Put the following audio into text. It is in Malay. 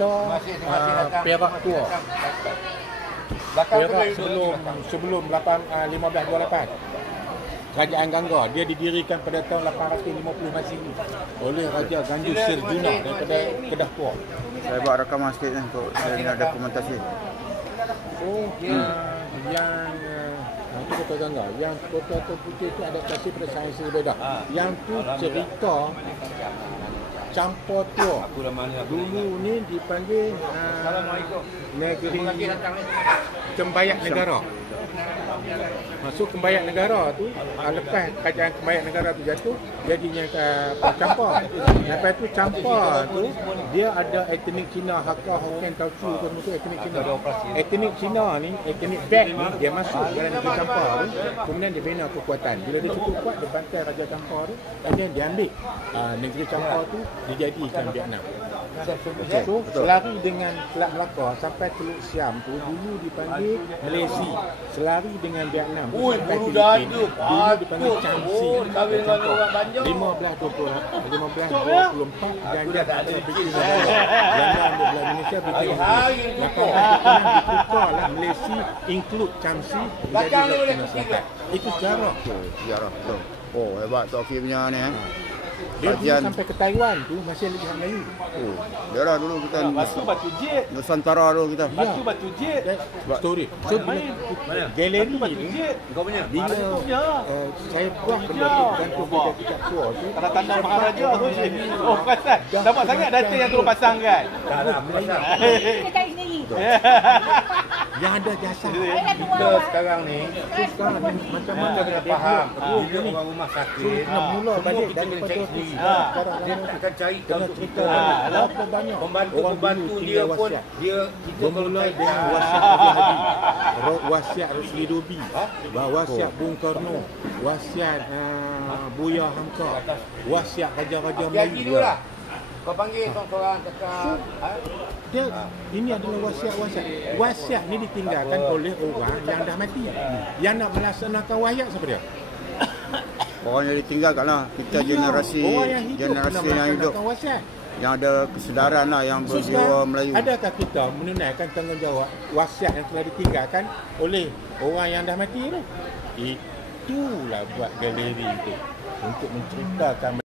cerita Perak tua. Perak sebelum 1528. Kerajaan Gangga dia didirikan pada tahun 850 Masehi oleh Raja Ganjur Sirjuna daripada Kedah Tua. Saya buat rakaman sikit untuk saya nak dokumentasi. Yang itu Kota Gangga. Yang Kota Putih itu adaptasi pada sains berbeza. Yang tu cerita campur tua. Dulu ni dipanggil negeri Kembayak Negara. Masuk Kembayak Negara tu, lepas kerajaan Kembayak Negara tu jatuh, jadinya campur. Lepas tu campur tu, dia ada etnik Cina, Hakka, Hokkien, Teochew tu semua tu etnik Cina. Etnik Cina ni, etnik Bek ni, dia masuk dalam negeri campur tu, kemudian dia bina kekuatan. Bila dia cukup kuat, dia bantai Raja Campur tu, dan dia ambil negeri campur tu, dijadikan Vietnam. So, selari dengan Selat Melaka sampai Teluk Siam tu dulu dipanggil Malaysia. Selari dengan Vietnam sampai Filipin dulu dipanggil Chansi. 1524 dan dia tak ada bikin negara. Untuk belah Indonesia bikin negara. Ditukarlah Malaysia include Chansi menjadi Laut Selatan. Itu sejarah. Sejarah betul. Oh, hebat Tok Okey punya ni Dia dulu sampai ke Taiwan tu masih lagi orang Melayu. Dia lah dulu kita Batu Jet. Nusantara dulu kita. Batu Jet. Story. So galeri Batu Jet. Kau punya. Bila saya buat benda tu gantung dekat kitab tua tu. Tanda Maharaja tu. Oh, pasal. Nampak sangat data yang tu pasang kan? Tak ada. Kita cari sendiri. Yang ada jasa. Kita sekarang ni Macam mana kita kena faham bila ni orang rumah sakit, kena mula balik kita kena daripada cari sendiri. Dia akan cari tahu kita berapa banyak pembantu dia pun dia kita bermula dengan wasiat Nabi Hadi, wasiat Rusli Dobi, wasiat Bung Karno, wasiat Buya Hamka, wasiat Raja-Raja Melayu. Kau panggil seorang cakap Dia ini adalah wasiat-wasiat. Wasiat ni ditinggalkan oleh orang yang dah mati. Yang nak melaksanakan wasiat siapa dia? Orang yang ditinggalkan lah. Kita generasi yang hidup. Wasiat. Yang ada kesedaran lah, yang berjiwa Melayu. Adakah kita menunaikan tanggungjawab wasiat yang telah ditinggalkan oleh orang yang dah mati tu? Itulah buat galeri itu untuk menceritakan